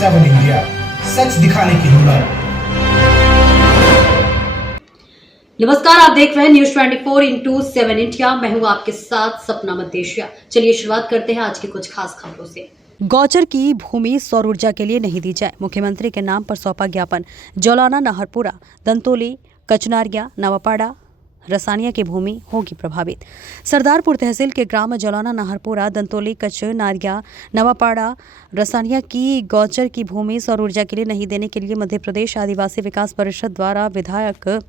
7 India, सच दिखाने की हिम्मत। नमस्कार, आप देख रहे हैं न्यूज 24/7 इंडिया। मैं हूं आपके साथ सपना मदेशिया। चलिए शुरुआत करते हैं आज की कुछ खास खबरों से। गौचर की भूमि सौर ऊर्जा के लिए नहीं दी जाए, मुख्यमंत्री के नाम पर सौंपा ज्ञापन। जौलाना, नाहरपुरा, दंतोली, कचनारिया, नवापाड़ा, रसानिया की भूमि होगी प्रभावित। सरदारपुर तहसील के ग्राम जौलाना, नाहरपुरा, दंतोली, कचनारिया, नवापाड़ा, रसानिया की गौचर की भूमि सौर ऊर्जा के लिए नहीं देने के लिए मध्य प्रदेश आदिवासी विकास परिषद द्वारा विधायक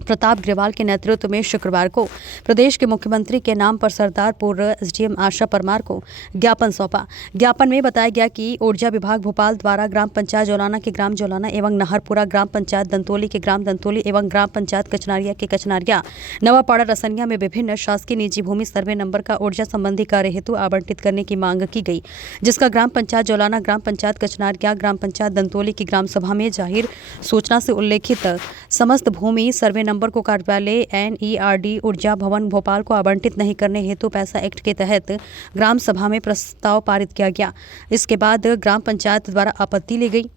प्रताप ग्रेवाल के नेतृत्व में शुक्रवार को प्रदेश के मुख्यमंत्री के नाम पर सरदारपुर एसडीएम आशा परमार को ज्ञापन सौंपा। ज्ञापन में बताया गया कि ऊर्जा विभाग भोपाल द्वारा ग्राम पंचायत जौलाना के ग्राम जौलाना एवं नाहरपुरा, ग्राम पंचायत दंतोली के ग्राम दंतोली एवं ग्राम पंचायत कचनारिया के कचनारिया, नवापाड़ा, रसनिया में विभिन्न शासकीय निजी भूमि सर्वे नंबर का ऊर्जा संबंधी कार्य हेतु आवंटित करने की मांग की गई, जिसका ग्राम पंचायत जौलाना, ग्राम पंचायत कचनारिया, ग्राम पंचायत दंतोली की ग्राम सभा में जाहिर सूचना से उल्लेखित समस्त भूमि सर्वे नंबर को कार्यालय NERD ऊर्जा भवन भोपाल को आवंटित नहीं करने हेतु पैसा एक्ट के तहत ग्राम सभा में प्रस्ताव पारित किया गया। इसके बाद ग्राम पंचायत द्वारा आपत्ति ली गई।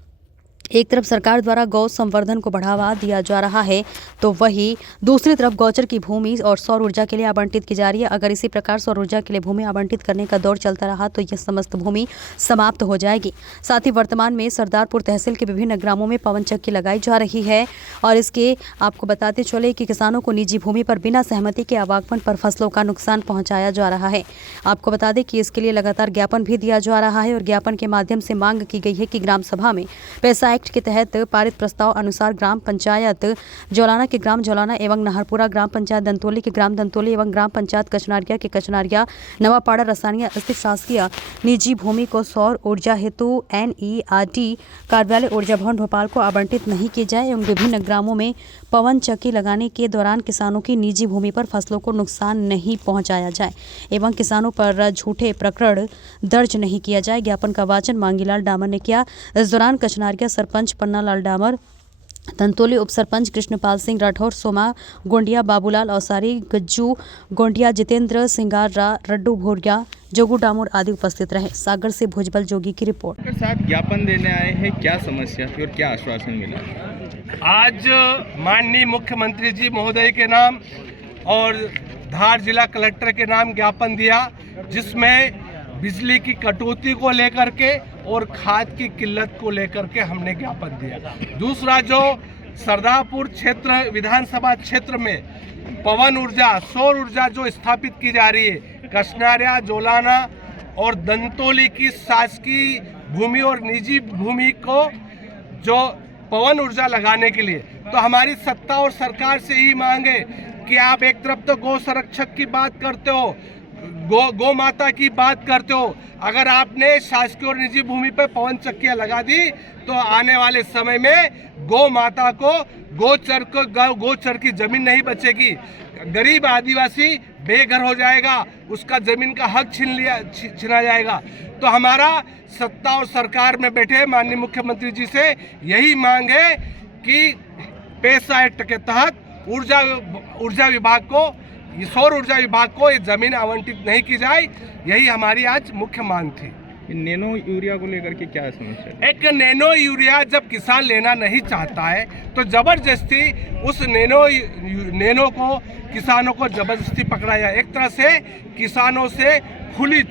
एक तरफ सरकार द्वारा गौ संवर्धन को बढ़ावा दिया जा रहा है, तो वहीं दूसरी तरफ गौचर की भूमि और सौर ऊर्जा के लिए आवंटित की जा रही है। अगर इसी प्रकार सौर ऊर्जा के लिए भूमि आवंटित करने का दौर चलता रहा तो यह समस्त भूमि समाप्त हो जाएगी। साथ ही वर्तमान में सरदारपुर तहसील के विभिन्न ग्रामों में पवन चक्की लगाई जा रही है और इसके आपको बताते चले कि किसानों को निजी भूमि पर बिना सहमति के आवागमन पर फसलों का नुकसान पहुंचाया जा रहा है। आपको बता दें कि इसके लिए लगातार ज्ञापन भी दिया जा रहा है और ज्ञापन के माध्यम से मांग की गई है कि ग्राम सभा में पैसा एक्ट के तहत पारित प्रस्ताव अनुसार ग्राम पंचायत जौलाना के ग्राम जौलाना एवं नाहरपुरा, ग्राम पंचायत दंतोली के ग्राम दंतोली एवं ग्राम पंचायत कचनारिया के कचनारिया, नवापाड़ा, रसानिया स्थित शासकीय निजी भूमि को सौर ऊर्जा हेतु NERD कार्यालय ऊर्जा भवन भोपाल को आवंटित नहीं की जाए एवं विभिन्न ग्रामों में पवन चक्की लगाने के दौरान किसानों की निजी भूमि पर फसलों को नुकसान नहीं पहुंचाया जाए एवं किसानों पर झूठे प्रकरण दर्ज नहीं किया जाए। ज्ञापन का वाचन मांगीलाल डामर ने किया। इस दौरान कचनारिया सरपंच पन्नालाल डामर, दंतोली उप सरपंच कृष्णपाल सिंह राठौर, सोमा गोंडिया, बाबूलाल औसारी, गज्जू गोंडिया, जितेंद्र सिंगारा, रड्डू भोरिया, जोगू डामोर आदि उपस्थित रहे। सागर से भुजबल जोगी की रिपोर्ट। साहब ज्ञापन देने आए हैं, क्या समस्या थी और क्या आश्वासन मिला? आज माननीय मुख्यमंत्री जी महोदय के नाम और धार जिला कलेक्टर के नाम ज्ञापन दिया, जिसमें बिजली की कटौती को लेकर के और खाद की किल्लत को लेकर के हमने ज्ञापन दिया। दूसरा, जो सरदारपुर क्षेत्र विधानसभा क्षेत्र में पवन ऊर्जा, सौर ऊर्जा जो स्थापित की जा रही है, कचनारिया, जौलाना और दंतोली की शासकीय भूमि और निजी भूमि को जो पवन ऊर्जा लगाने के लिए, तो हमारी सत्ता और सरकार से ही मांग है कि आप एक तरफ तो गौ संरक्षक की बात करते हो, गौ माता की बात करते हो, अगर आपने शासकीय और निजी भूमि पर पवन चक्कियां लगा दी तो आने वाले समय में गौ माता को गोचर की जमीन नहीं बचेगी। गरीब आदिवासी बेघर हो जाएगा, उसका जमीन का हक छीना जाएगा। तो हमारा सत्ता और सरकार में बैठे माननीय मुख्यमंत्री जी से यही मांग है कि पैसा एक्ट के तहत ऊर्जा विभाग को, सौर ऊर्जा विभाग को ये जमीन आवंटित नहीं की जाए। यही हमारी आज मुख्य मांग थी। नैनो यूरिया को लेकर के क्या समस्या? एक नैनो यूरिया जब किसान लेना नहीं चाहता है तो जबरदस्ती उस नैनो को किसानों को जबरदस्ती पकड़ा जाए। एक तरह से किसानों से खुली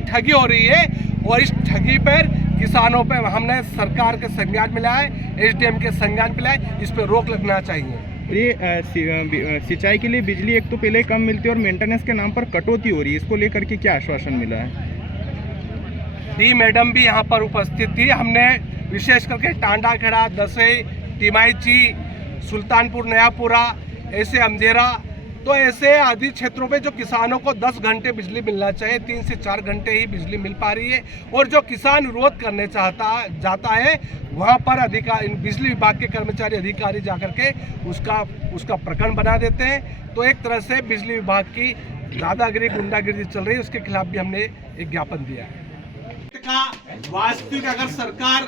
ठगी हो रही है और इस ठगी पर किसानों पर हमने सरकार के संज्ञान में लाया है, SDM के संज्ञान में लाया, इस पर रोक लगना चाहिए। ये सिंचाई के लिए बिजली एक तो पहले कम मिलती है और मेंटेनेंस के नाम पर कटौती हो रही है, इसको लेकर के क्या आश्वासन मिला है? डी मैडम भी यहाँ पर उपस्थित थी। हमने विशेष करके टांडा खेड़ा, दसई, टिमाईची, सुल्तानपुर, नयापुरा, ऐसे अमदेरा, तो ऐसे आदि क्षेत्रों में जो किसानों को 10 घंटे बिजली मिलना चाहिए, 3 से 4 घंटे ही बिजली मिल पा रही है। और जो किसान विरोध करने जाता है वहाँ पर बिजली विभाग के कर्मचारी अधिकारी जाकर के उसका प्रकरण बना देते हैं। तो एक तरह से बिजली विभाग की दादागिरी, गुंडागिरी चल रही है, उसके खिलाफ भी हमने एक ज्ञापन दिया है। वास्तविक अगर सरकार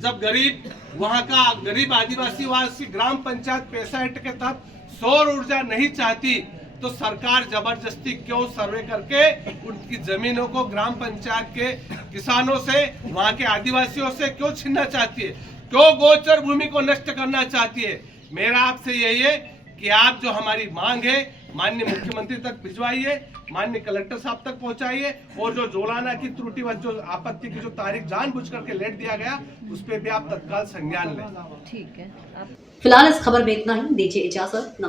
जब गरीब आदिवासी ग्राम पंचायत पैसा एक्ट के तहत सौर ऊर्जा नहीं चाहती तो सरकार जबरदस्ती क्यों सर्वे करके उनकी जमीनों को ग्राम पंचायत के किसानों से, वहां के आदिवासियों से क्यों छीनना चाहती है, क्यों गोचर भूमि को नष्ट करना चाहती है। मेरा आपसे यही है कि आप जो हमारी मांग है माननीय मुख्यमंत्री तक भिजवाइए, माननीय कलेक्टर साहब तक पहुंचाइए, और जो जोलाना की त्रुटि व जो आपत्ति की जो तारीख जानबूझ करके लेट दिया गया उस पर भी आप तत्काल संज्ञान लें। ठीक है, फिलहाल इस खबर में इतना ही। दीजिए इजाजत।